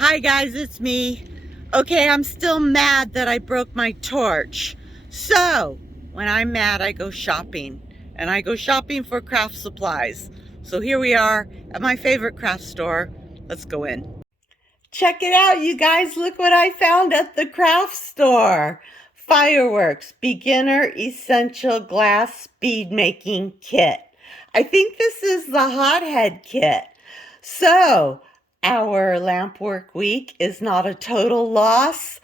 Hi guys, it's me. Okay, I'm still mad that I broke my torch. So, when I'm mad, I go shopping. And I go shopping for craft supplies. So here we are at my favorite craft store. Let's go in. Check it out, you guys. Look what I found at the craft store. Fireworks, beginner essential glass bead making kit. I think this is the hothead kit. So, our Lampwork week is not a total loss.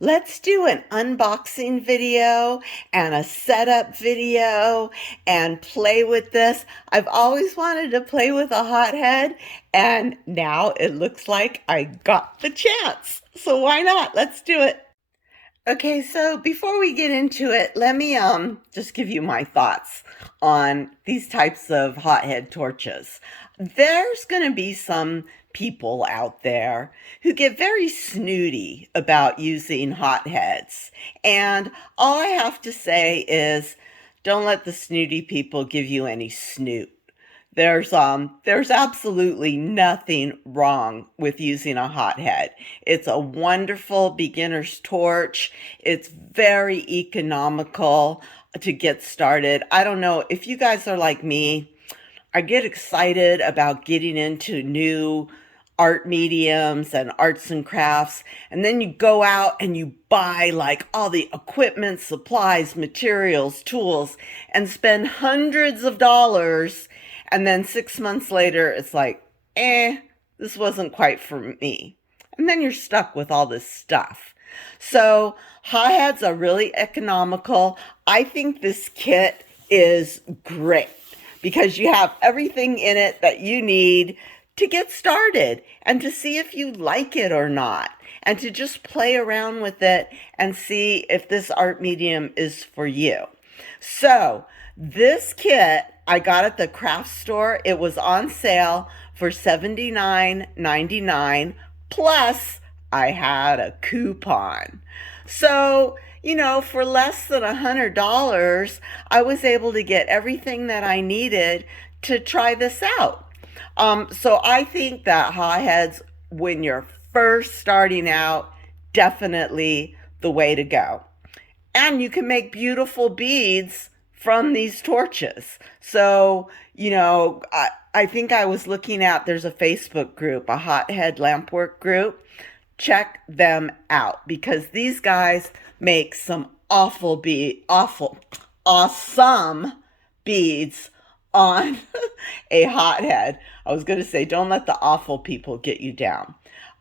Let's do an unboxing video and a setup video and play with this. I've always wanted to play with a hothead, and now it looks like I got the chance. So why not? Let's do it. Okay, so before we get into it, let me just give you my thoughts on these types of hothead torches. There's going to be some people out there who get very snooty about using hotheads. And all I have to say is don't let the snooty people give you any snoot. There's absolutely nothing wrong with using a hothead. It's a wonderful beginner's torch. It's very economical to get started. I don't know if you guys are like me. I get excited about getting into new art mediums and arts and crafts, and then you go out and you buy like all the equipment, supplies, materials, tools, and spend hundreds of dollars. And then 6 months later, it's like, this wasn't quite for me. And then you're stuck with all this stuff. So hotheads are really economical. I think this kit is great because you have everything in it that you need to get started and to see if you like it or not, and to just play around with it and see if this art medium is for you. So this kit I got at the craft store. It was on sale for $79.99, plus I had a coupon. So, for less than $100, I was able to get everything that I needed to try this out. So I think that hotheads, when you're first starting out, definitely the way to go. And you can make beautiful beads from these torches. So, I think I was looking at, there's a Facebook group, a hothead lampwork group. Check them out because these guys make some awesome beads on a hothead. I was going to say, don't let the awful people get you down.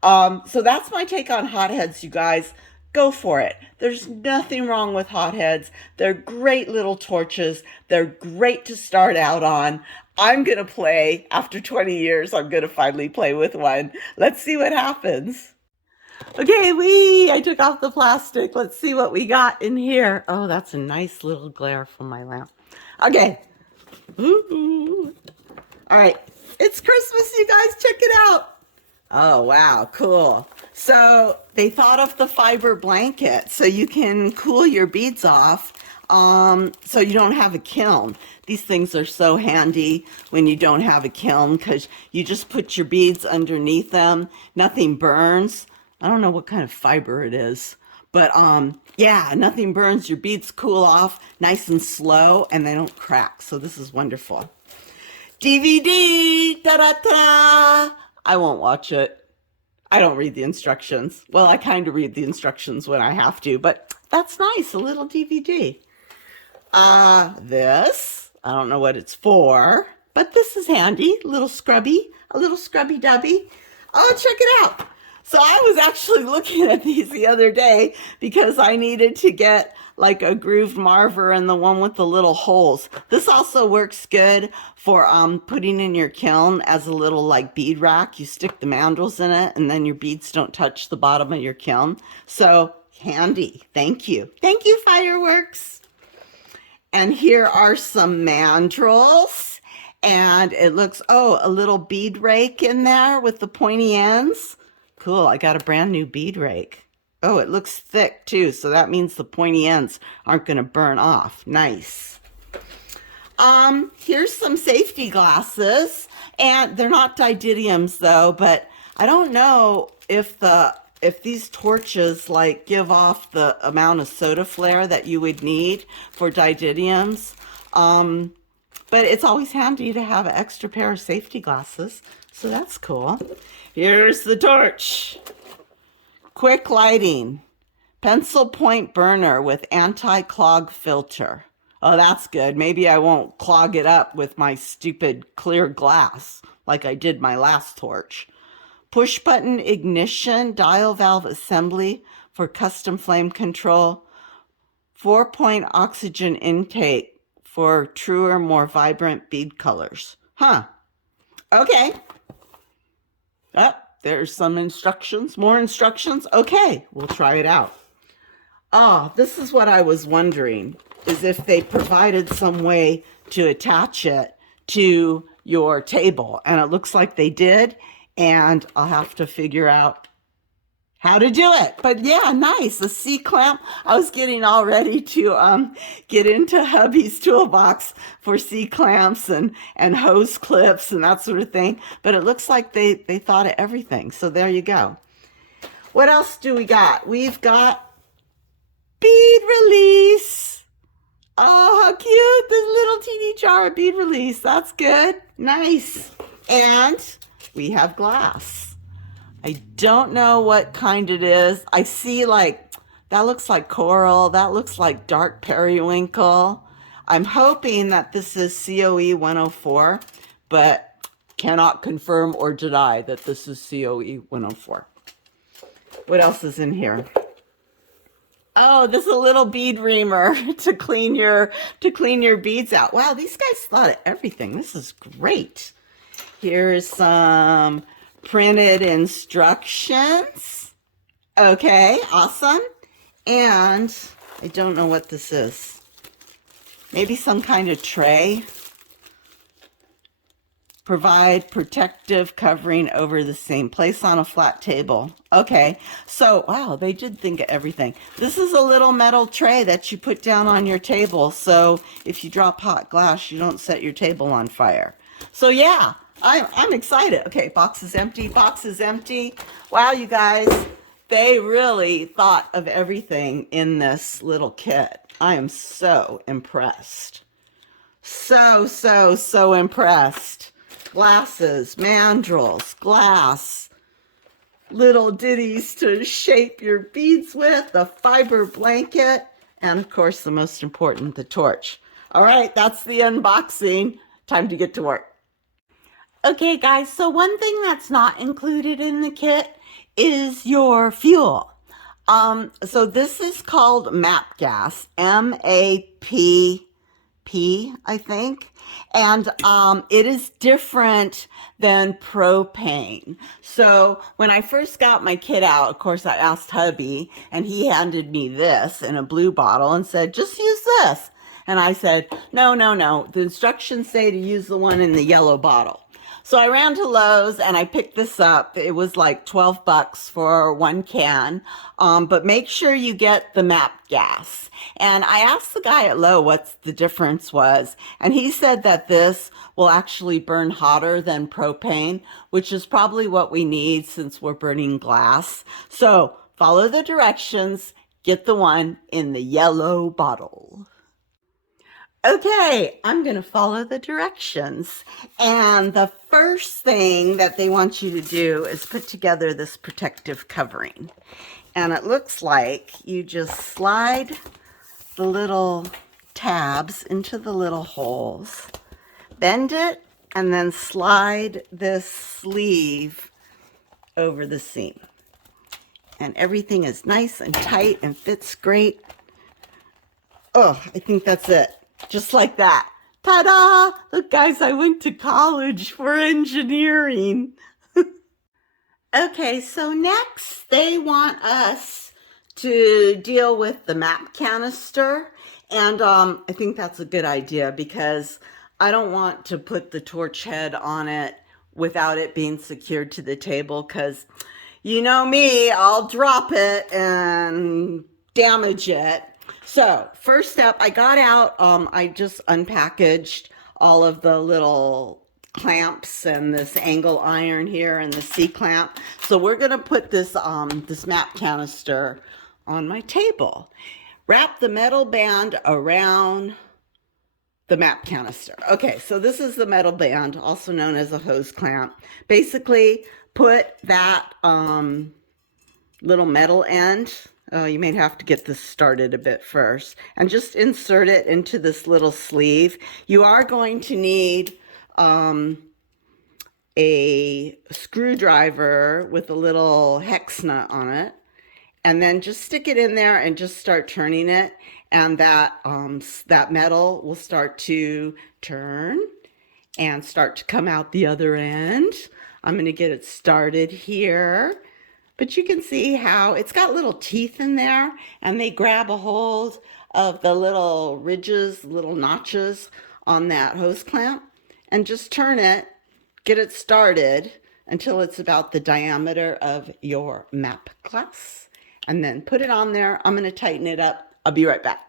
So that's my take on hotheads, you guys. Go for it. There's nothing wrong with hotheads. They're great little torches. They're great to start out on. I'm going to play. After 20 years, I'm going to finally play with one. Let's see what happens. Okay, I took off the plastic. Let's see what we got in here. Oh, that's a nice little glare from my lamp. Okay. Ooh. All right. It's Christmas, you guys. Check it out. Oh, wow. Cool. So they thought of the fiber blanket so you can cool your beads off so you don't have a kiln. These things are so handy when you don't have a kiln because you just put your beads underneath them. Nothing burns. I don't know what kind of fiber it is, but yeah, nothing burns. Your beads cool off nice and slow and they don't crack. So this is wonderful. DVD, ta-da-ta! I won't watch it. I don't read the instructions. Well, I kind of read the instructions when I have to, but that's nice, a little DVD. This, I don't know what it's for, but this is handy, a little scrubby dubby. Oh, check it out. So I was actually looking at these the other day because I needed to get like a grooved marver and the one with the little holes. This also works good for putting in your kiln as a little like bead rack. You stick the mandrels in it and then your beads don't touch the bottom of your kiln. So handy. Thank you. Thank you, Fireworks. And here are some mandrels. And it looks, a little bead rake in there with the pointy ends. Cool, I got a brand new bead rake. Oh, it looks thick too, so that means the pointy ends aren't going to burn off. Nice. Here's some safety glasses, and they're not didymiums though, but I don't know if these torches like give off the amount of soda flare that you would need for didymiums. But it's always handy to have an extra pair of safety glasses. So that's cool. Here's the torch. Quick lighting. Pencil point burner with anti-clog filter. Oh, that's good. Maybe I won't clog it up with my stupid clear glass like I did my last torch. Push button ignition, dial valve assembly for custom flame control. 4-point oxygen intake for truer, more vibrant bead colors. Huh. Okay. Oh, there's some instructions, more instructions. Okay, we'll try it out. Oh, this is what I was wondering, is if they provided some way to attach it to your table. And it looks like they did. And I'll have to figure out how to do it. But yeah, nice. A C-clamp. I was getting all ready to get into hubby's toolbox for C-clamps and hose clips and that sort of thing. But it looks like they thought of everything. So there you go. What else do we got? We've got bead release. Oh, how cute. This little teeny jar of bead release. That's good. Nice. And we have glass. I don't know what kind it is. I see like, that looks like coral. That looks like dark periwinkle. I'm hoping that this is COE 104, but cannot confirm or deny that this is COE 104. What else is in here? Oh, this is a little bead reamer to clean your beads out. Wow, these guys thought of everything. This is great. Here's some printed instructions. Okay, awesome. And I don't know what this is. Maybe some kind of tray. Provide protective covering over the same. Place on a flat table. Okay, so wow, they did think of everything. This is a little metal tray that you put down on your table, so if you drop hot glass, you don't set your table on fire. So yeah, I'm excited. Okay, box is empty, box is empty. Wow, you guys, they really thought of everything in this little kit. I am so impressed. So impressed. Glasses, mandrels, glass, little ditties to shape your beads with, the fiber blanket, and of course the most important, the torch. All right, that's the unboxing. Time to get to work. Okay guys, so one thing that's not included in the kit is your fuel. So this is called MAP gas, M-A-P-P, I think. And it is different than propane. So when I first got my kit out, of course, I asked hubby, and he handed me this in a blue bottle and said, just use this. And I said, no. The instructions say to use the one in the yellow bottle. So I ran to Lowe's and I picked this up. It was like 12 bucks for one can, but make sure you get the MAP gas. And I asked the guy at Lowe's what the difference was, and he said that this will actually burn hotter than propane, which is probably what we need since we're burning glass. So follow the directions, get the one in the yellow bottle. Okay, I'm going to follow the directions. And the first thing that they want you to do is put together this protective covering. And it looks like you just slide the little tabs into the little holes, bend it, and then slide this sleeve over the seam. And everything is nice and tight and fits great. Oh, I think that's it. Just like that. Ta-da! Look, guys, I went to college for engineering. Okay, so next they want us to deal with the MAP canister. And I think that's a good idea because I don't want to put the torch head on it without it being secured to the table because you know me, I'll drop it and damage it. So first step, I got out, I just unpackaged all of the little clamps and this angle iron here and the C-clamp. So we're going to put this, this MAP canister on my table. Wrap the metal band around the MAP canister. Okay, so this is the metal band, also known as a hose clamp. Basically, put that little metal end, you may have to get this started a bit first, and just insert it into this little sleeve. You are going to need a screwdriver with a little hex nut on it, and then just stick it in there and just start turning it, and that that metal will start to turn and start to come out the other end. I'm going to get it started here, but you can see how it's got little teeth in there, and they grab a hold of the little ridges, little notches on that hose clamp, and just turn it, get it started until it's about the diameter of your MAP glass, and then put it on there. I'm going to tighten it up. I'll be right back.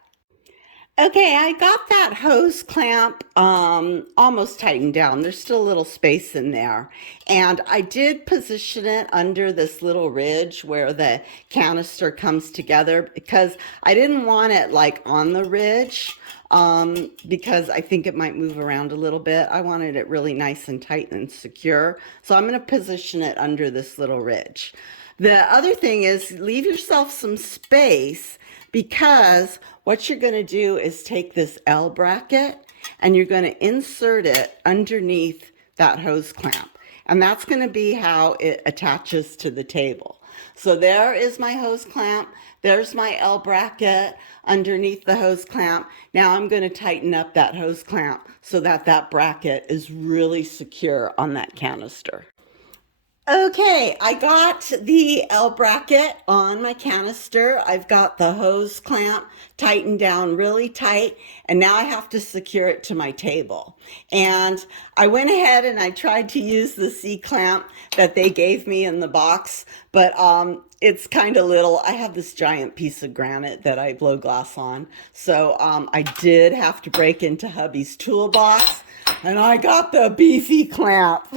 Okay, I got that hose clamp almost tightened down. There's still a little space in there. And I did position it under this little ridge where the canister comes together, because I didn't want it like on the ridge, because I think it might move around a little bit. I wanted it really nice and tight and secure. So I'm going to position it under this little ridge. The other thing is, leave yourself some space, because what you're going to do is take this L bracket and you're going to insert it underneath that hose clamp. And that's going to be how it attaches to the table. So there is my hose clamp. There's my L bracket underneath the hose clamp. Now I'm going to tighten up that hose clamp so that that bracket is really secure on that canister. Okay, I got the L bracket on my canister. I've got the hose clamp tightened down really tight, and now I have to secure it to my table. And I went ahead and I tried to use the C-clamp that they gave me in the box, but it's kind of little. I have this giant piece of granite that I blow glass on, so I did have to break into hubby's toolbox, and I got the beefy clamp.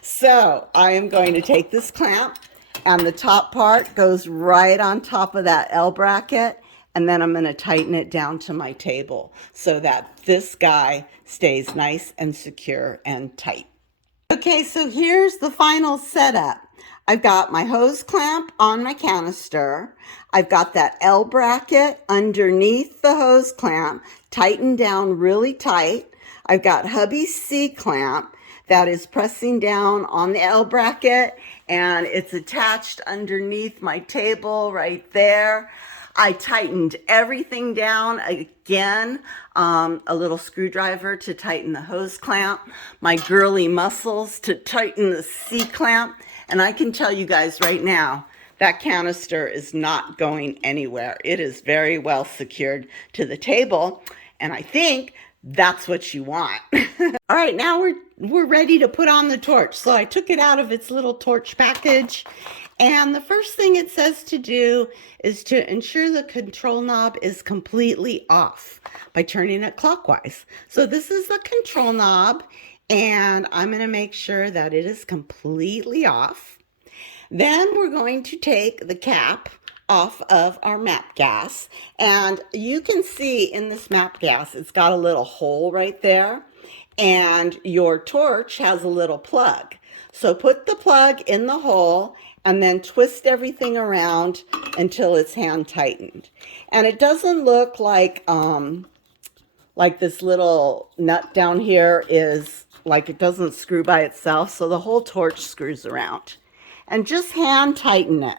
So I am going to take this clamp, and the top part goes right on top of that L bracket, and then I'm going to tighten it down to my table so that this guy stays nice and secure and tight. Okay, so here's the final setup. I've got my hose clamp on my canister. I've got that L bracket underneath the hose clamp, tightened down really tight. I've got hubby's C-clamp that is pressing down on the L bracket, and it's attached underneath my table right there. I tightened everything down again, a little screwdriver to tighten the hose clamp, my girly muscles to tighten the C-clamp, and I can tell you guys right now, that canister is not going anywhere. It is very well secured to the table, and I think that's what you want. All right, now we're ready to put on the torch. So I took it out of its little torch package, and the first thing it says to do is to ensure the control knob is completely off by turning it clockwise. So this is the control knob, and I'm going to make sure that it is completely off. Then we're going to take the cap off of our MAP gas, and you can see in this MAP gas it's got a little hole right there, and your torch has a little plug. So put the plug in the hole and then twist everything around until it's hand tightened. And it doesn't look like this little nut down here is like, it doesn't screw by itself, so the whole torch screws around. And just hand tighten it.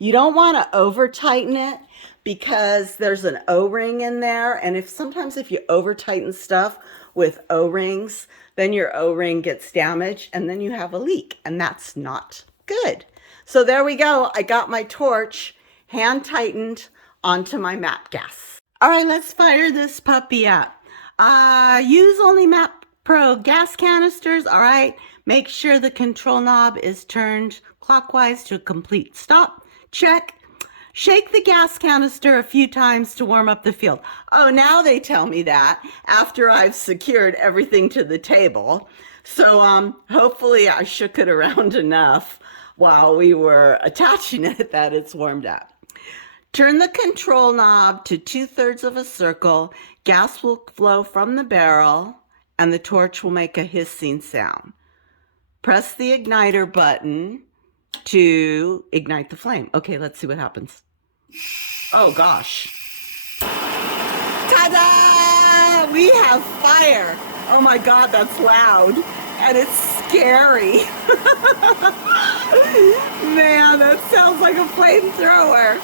You don't want to over tighten it, because there's an O-ring in there, and sometimes if you over tighten stuff with O-rings, then your O-ring gets damaged and then you have a leak, and that's not good. So there we go. I got my torch hand tightened onto my MAP gas. All right, let's fire this puppy up. Use only MAP Pro gas canisters. All right, make sure the control knob is turned clockwise to a complete stop. Check. Shake the gas canister a few times to warm up the field. Oh, now they tell me that after I've secured everything to the table. So hopefully I shook it around enough while we were attaching it that it's warmed up. Turn the control knob to 2/3 of a circle. Gas will flow from the barrel and the torch will make a hissing sound. Press the igniter button to ignite the flame. Okay, let's see what happens. Oh gosh. Ta-da! We have fire. Oh my God, that's loud. And it's scary. Man, that sounds like a flamethrower.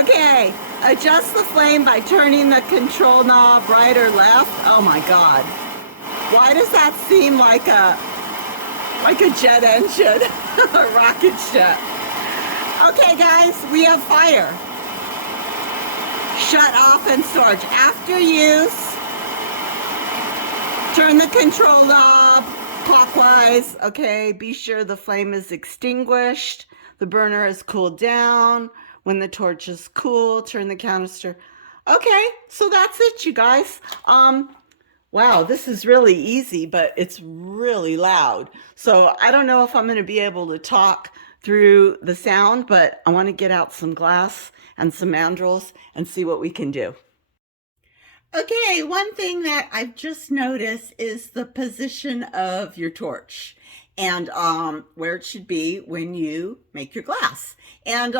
Okay, adjust the flame by turning the control knob right or left. Oh my God. Why does that seem like a jet engine, a rocket ship? Okay guys, we have fire. Shut off and storage. After use, turn the control knob clockwise. Okay, be sure the flame is extinguished. The burner is cooled down. When the torch is cool, turn the canister. Okay, so that's it, you guys. Wow, this is really easy, but it's really loud. So I don't know if I'm going to be able to talk through the sound, but I want to get out some glass and some mandrels and see what we can do. Okay, one thing that I've just noticed is the position of your torch and where it should be when you make your glass. And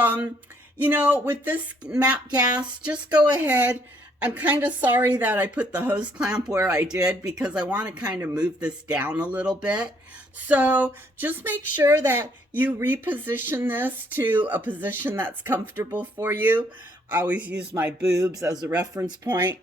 you know, with this MAP gas, just go ahead. I'm kind of sorry that I put the hose clamp where I did because I want to kind of move this down a little bit. So just make sure that you reposition this to a position that's comfortable for you. I always use my boobs as a reference point.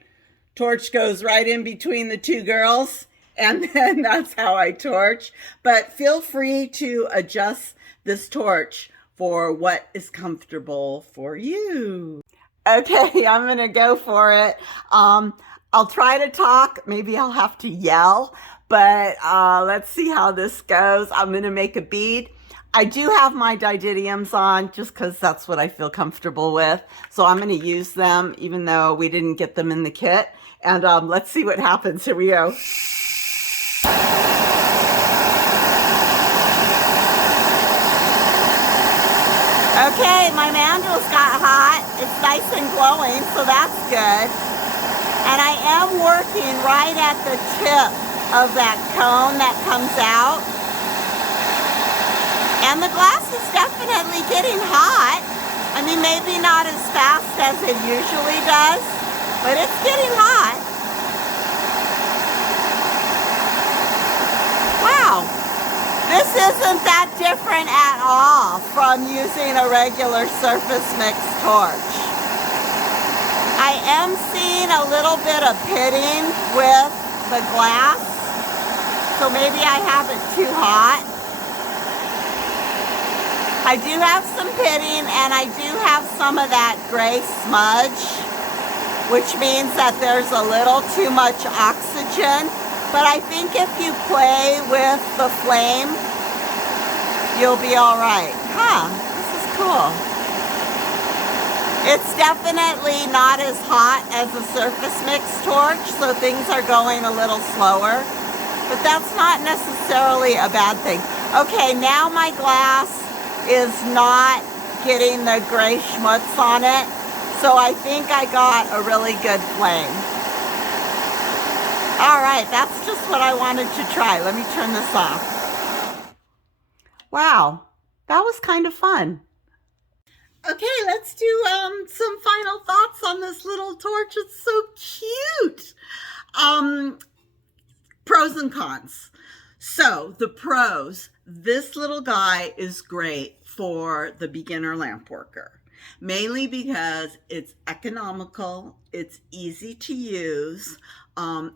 Torch goes right in between the two girls, and then that's how I torch. But feel free to adjust this torch for what is comfortable for you. Okay, I'm gonna go for it. I'll try to talk. Maybe I'll have to yell, but let's see how this goes. I'm gonna make a bead. I do have my didymiums on just because that's what I feel comfortable with. So I'm gonna use them even though we didn't get them in the kit. And let's see what happens. Here we go. Okay, my mandrels got hot. It's nice and glowing, so that's good. And I am working right at the tip of that cone that comes out. And the glass is definitely getting hot. I mean, maybe not as fast as it usually does, but it's getting hot. Wow. This isn't that different at all from using a regular surface mix torch. I am seeing a little bit of pitting with the glass, so maybe I have it too hot. I do have some pitting and I do have some of that gray smudge, which means that there's a little too much oxygen. But I think if you play with the flame, you'll be all right. Huh, this is cool. It's definitely not as hot as a surface mix torch, so things are going a little slower. But that's not necessarily a bad thing. Okay, now my glass is not getting the gray schmutz on it, so I think I got a really good flame. All right, that's just what I wanted to try. Let me turn this off. Wow, that was kind of fun. Okay, let's do some final thoughts on this little torch. It's so cute. Pros and cons. So the pros, this little guy is great for the beginner lamp worker, mainly because it's economical, it's easy to use.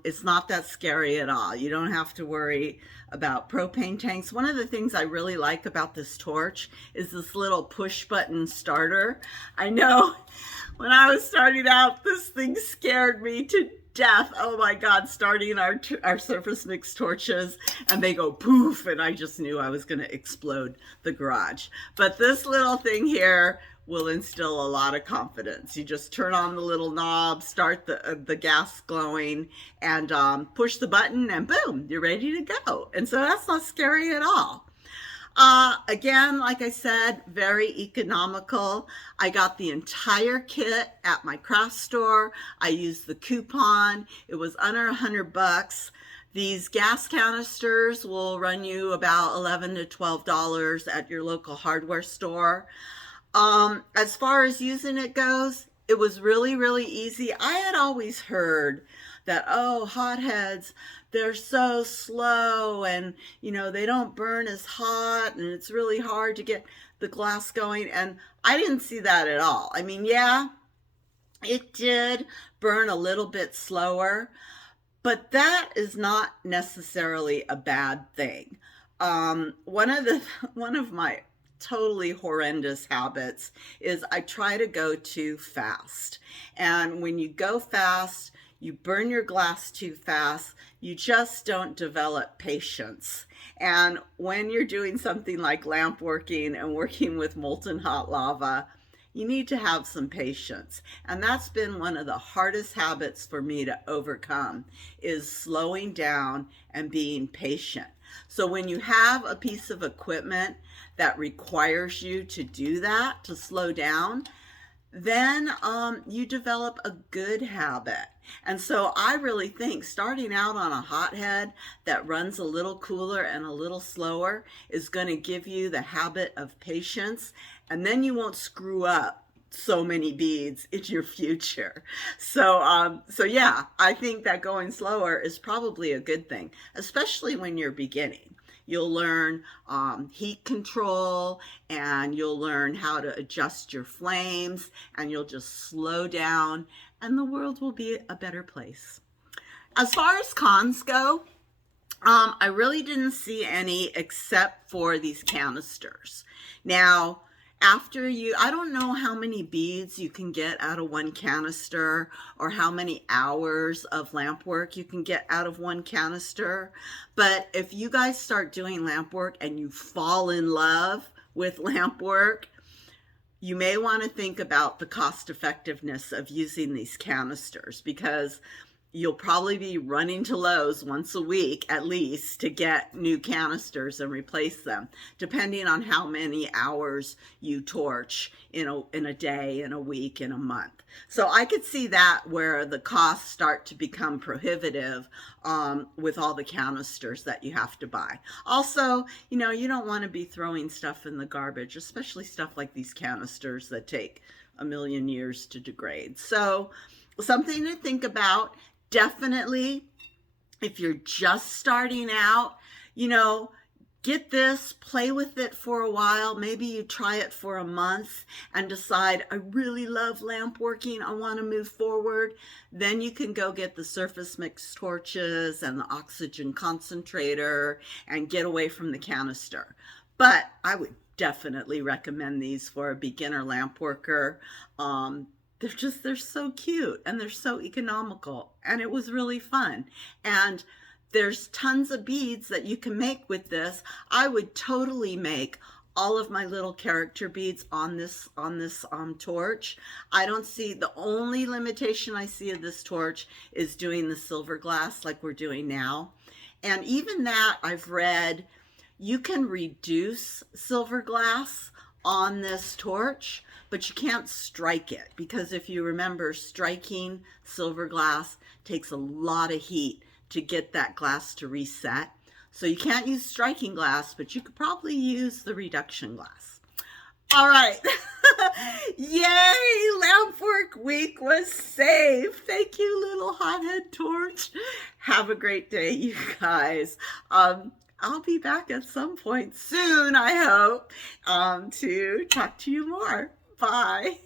It's not that scary at all. You don't have to worry about propane tanks. One of the things I really like about this torch is this little push button starter. I know when I was starting out, this thing scared me to death. Oh my God, starting our surface mix torches and they go poof and I just knew I was going to explode the garage. But this little thing here will instill a lot of confidence. You just turn on the little knob, start the gas glowing, and push the button, and boom, you're ready to go. And so that's not scary at all. Again, like I said, very economical. I got the entire kit at my craft store. I used the coupon. It was under $100. These gas canisters will run you about $11 to $12 at your local hardware store. As far as using it goes, it was really, really easy. I had always heard that, oh, hotheads, they're so slow and, you know, they don't burn as hot and it's really hard to get the glass going. And I didn't see that at all. I mean, yeah, it did burn a little bit slower, but that is not necessarily a bad thing. One of my totally horrendous habits is I try to go too fast. And when you go fast, you burn your glass too fast, you just don't develop patience. And when you're doing something like lamp working and working with molten hot lava, you need to have some patience. And that's been one of the hardest habits for me to overcome, is slowing down and being patient. So when you have a piece of equipment that requires you to do that, to slow down, then you develop a good habit. And so I really think starting out on a hothead that runs a little cooler and a little slower is going to give you the habit of patience, and then you won't screw up so many beads in your future. So yeah, I think that going slower is probably a good thing, especially when you're beginning. You'll learn heat control, and you'll learn how to adjust your flames, and you'll just slow down, and the world will be a better place. As far as cons go, I really didn't see any except for these canisters. Now, I don't know how many beads you can get out of one canister, or how many hours of lamp work you can get out of one canister. But if you guys start doing lamp work and you fall in love with lamp work, you may want to think about the cost effectiveness of using these canisters, because you'll probably be running to Lowe's once a week at least to get new canisters and replace them, depending on how many hours you torch in a day, in a week, in a month. So I could see that where the costs start to become prohibitive with all the canisters that you have to buy. Also, you know, you don't want to be throwing stuff in the garbage, especially stuff like these canisters that take a million years to degrade. So something to think about. Definitely, if you're just starting out, you know, get this, play with it for a while. Maybe you try it for a month and decide, I really love lamp working, I want to move forward. Then you can go get the surface mix torches and the oxygen concentrator and get away from the canister. But I would definitely recommend these for a beginner lamp worker. They're so cute, and they're so economical, and it was really fun. And there's tons of beads that you can make with this. I would totally make all of my little character beads on this torch. I don't see, the only limitation I see of this torch is doing the silver glass like we're doing now. And even that, I've read, you can reduce silver glass on this torch, but you can't strike it, because if you remember, striking silver glass takes a lot of heat to get that glass to reset. So you can't use striking glass, but you could probably use the reduction glass. All right. Yay! Lamp work week was safe. Thank you, little hothead torch. Have a great day, you guys. I'll be back at some point soon, I hope, to talk to you more. Bye.